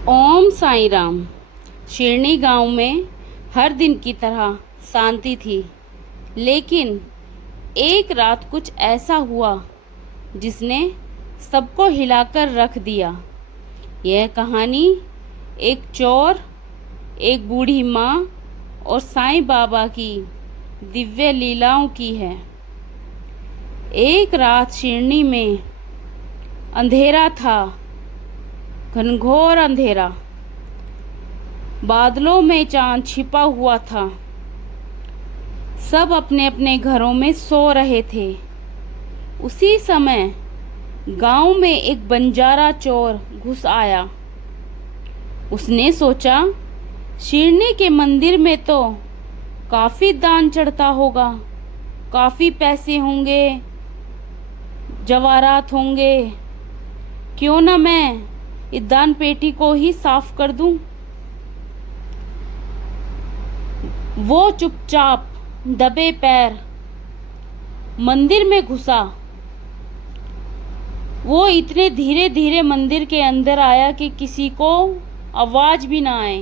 ओम साईं राम। शिरनी गांव में हर दिन की तरह शांति थी, लेकिन एक रात कुछ ऐसा हुआ जिसने सबको हिलाकर रख दिया। यह कहानी एक चोर, एक बूढ़ी माँ और साईं बाबा की दिव्य लीलाओं की है। एक रात शिरनी में अंधेरा था, घनघोर अंधेरा। बादलों में चांद छिपा हुआ था। सब अपने अपने घरों में सो रहे थे। उसी समय गांव में एक बंजारा चोर घुस आया। उसने सोचा, शिरनी के मंदिर में तो काफी दान चढ़ता होगा, काफी पैसे होंगे, जवाहरात होंगे। क्यों ना मैं इस दान पेटी को ही साफ कर दूं। वो चुपचाप दबे पैर मंदिर में घुसा। वो इतने धीरे धीरे मंदिर के अंदर आया कि किसी को आवाज भी ना आए।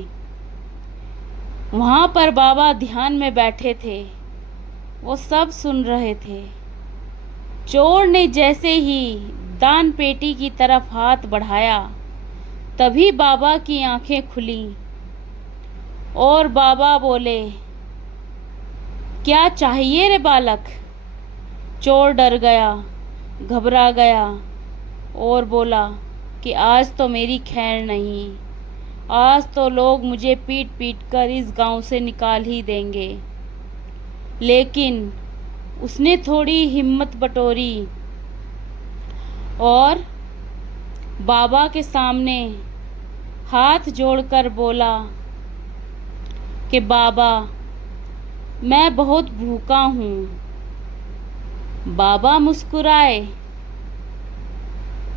वहां पर बाबा ध्यान में बैठे थे। वो सब सुन रहे थे। चोर ने जैसे ही दान पेटी की तरफ हाथ बढ़ाया, तभी बाबा की आंखें खुली और बाबा बोले, क्या चाहिए रे बालक। चोर डर गया, घबरा गया और बोला कि आज तो मेरी खैर नहीं। आज तो लोग मुझे पीट पीट कर इस गांव से निकाल ही देंगे। लेकिन उसने थोड़ी हिम्मत बटोरी और बाबा के सामने हाथ जोड़कर बोला कि बाबा, मैं बहुत भूखा हूँ। बाबा मुस्कुराए,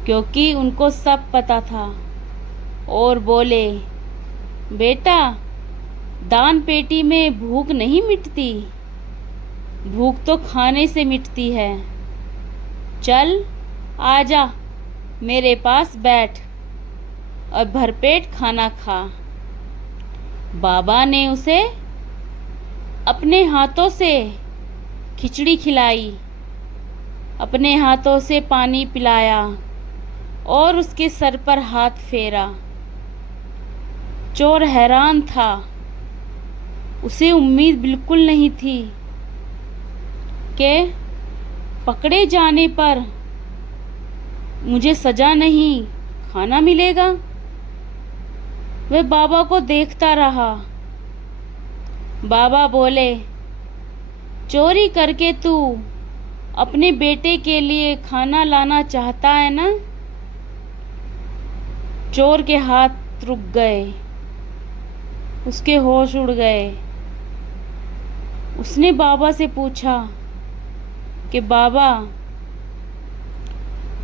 क्योंकि उनको सब पता था, और बोले, बेटा, दान पेटी में भूख नहीं मिटती, भूख तो खाने से मिटती है। चल आजा, मेरे पास बैठ और भरपेट खाना खा। बाबा ने उसे अपने हाथों से खिचड़ी खिलाई, अपने हाथों से पानी पिलाया और उसके सर पर हाथ फेरा। चोर हैरान था। उसे उम्मीद बिल्कुल नहीं थी कि पकड़े जाने पर मुझे सजा नहीं, खाना मिलेगा। वह बाबा को देखता रहा। बाबा बोले, चोरी करके तू अपने बेटे के लिए खाना लाना चाहता है ना। चोर के हाथ रुक गए, उसके होश उड़ गए। उसने बाबा से पूछा कि बाबा,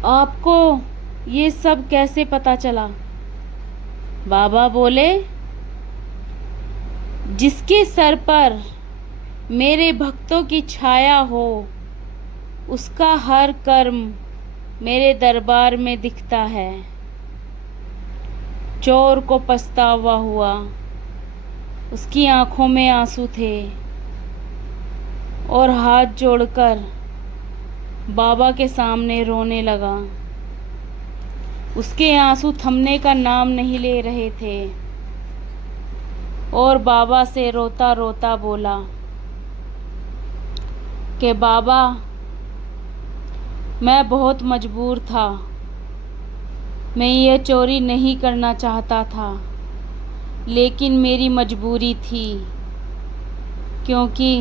आपको ये सब कैसे पता चला। बाबा बोले, जिसके सर पर मेरे भक्तों की छाया हो, उसका हर कर्म मेरे दरबार में दिखता है। चोर को पछतावा हुआ। उसकी आंखों में आंसू थे और हाथ जोड़कर बाबा के सामने रोने लगा। उसके आंसू थमने का नाम नहीं ले रहे थे और बाबा से रोता रोता बोला कि बाबा, मैं बहुत मजबूर था। मैं ये चोरी नहीं करना चाहता था, लेकिन मेरी मजबूरी थी, क्योंकि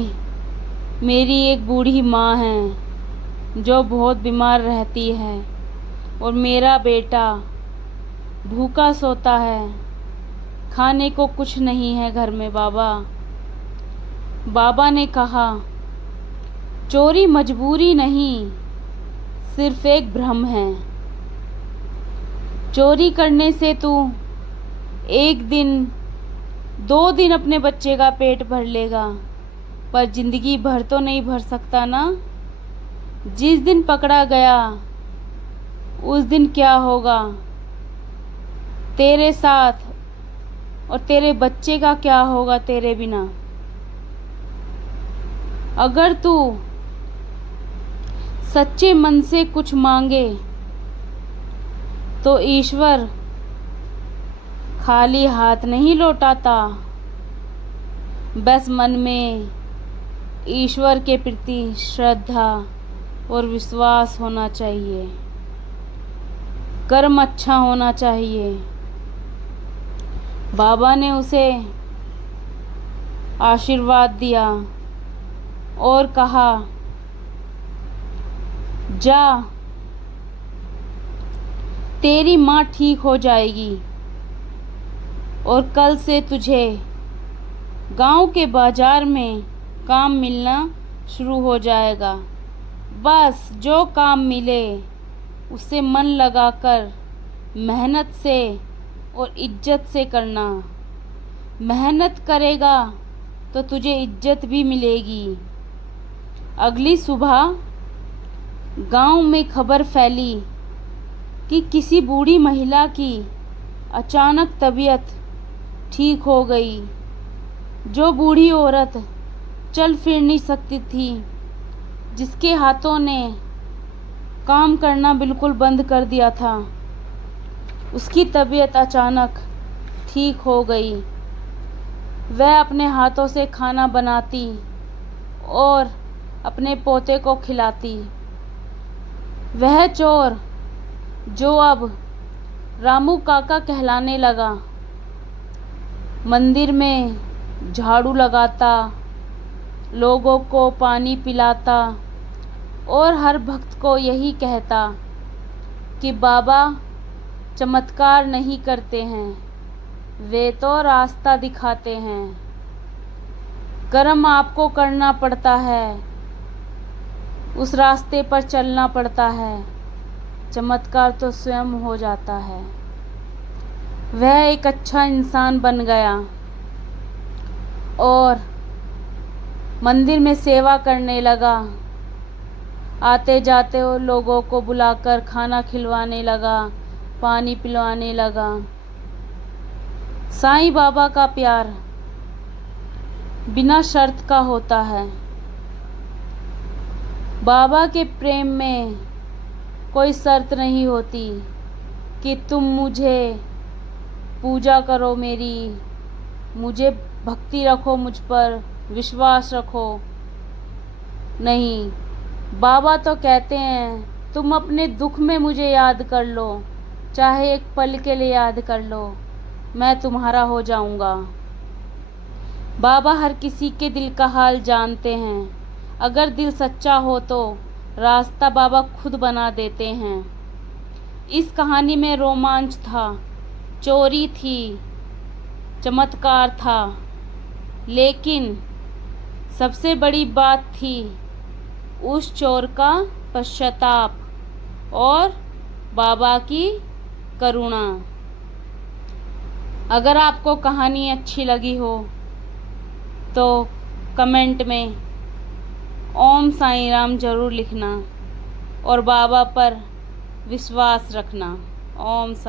मेरी एक बूढ़ी माँ है जो बहुत बीमार रहती है और मेरा बेटा भूखा सोता है। खाने को कुछ नहीं है घर में बाबा। बाबा ने कहा, चोरी मजबूरी नहीं, सिर्फ एक भ्रम है। चोरी करने से तू एक दिन, 2 दिन अपने बच्चे का पेट भर लेगा, पर जिंदगी भर तो नहीं भर सकता ना। जिस दिन पकड़ा गया, उस दिन क्या होगा, तेरे साथ और तेरे बच्चे का क्या होगा तेरे बिना। अगर तू सच्चे मन से कुछ मांगे तो ईश्वर खाली हाथ नहीं लौटाता। बस मन में ईश्वर के प्रति श्रद्धा और विश्वास होना चाहिए, कर्म अच्छा होना चाहिए। बाबा ने उसे आशीर्वाद दिया और कहा, जा, तेरी माँ ठीक हो जाएगी और कल से तुझे गांव के बाजार में काम मिलना शुरू हो जाएगा। बस जो काम मिले उसे मन लगाकर मेहनत से और इज्जत से करना। मेहनत करेगा तो तुझे इज्जत भी मिलेगी। अगली सुबह गांव में खबर फैली कि किसी बूढ़ी महिला की अचानक तबीयत ठीक हो गई। जो बूढ़ी औरत चल फिर नहीं सकती थी, जिसके हाथों ने काम करना बिल्कुल बंद कर दिया था, उसकी तबीयत अचानक ठीक हो गई। वह अपने हाथों से खाना बनाती और अपने पोते को खिलाती। वह चोर जो अब रामू काका कहलाने लगा, मंदिर में झाड़ू लगाता, लोगों को पानी पिलाता और हर भक्त को यही कहता कि बाबा चमत्कार नहीं करते हैं, वे तो रास्ता दिखाते हैं। कर्म आपको करना पड़ता है, उस रास्ते पर चलना पड़ता है, चमत्कार तो स्वयं हो जाता है। वह एक अच्छा इंसान बन गया और मंदिर में सेवा करने लगा। आते जाते वो लोगों को बुलाकर खाना खिलवाने लगा, पानी पिलवाने लगा। साईं बाबा का प्यार बिना शर्त का होता है। बाबा के प्रेम में कोई शर्त नहीं होती कि तुम मुझे पूजा करो, मेरी मुझे भक्ति रखो, मुझ पर विश्वास रखो। नहीं, बाबा तो कहते हैं तुम अपने दुख में मुझे याद कर लो, चाहे एक पल के लिए याद कर लो, मैं तुम्हारा हो जाऊंगा। बाबा हर किसी के दिल का हाल जानते हैं। अगर दिल सच्चा हो तो रास्ता बाबा खुद बना देते हैं। इस कहानी में रोमांच था, चोरी थी, चमत्कार था, लेकिन सबसे बड़ी बात थी उस चोर का पश्चाताप और बाबा की करुणा। अगर आपको कहानी अच्छी लगी हो तो कमेंट में ओम साईं राम ज़रूर लिखना और बाबा पर विश्वास रखना। ओम साईं।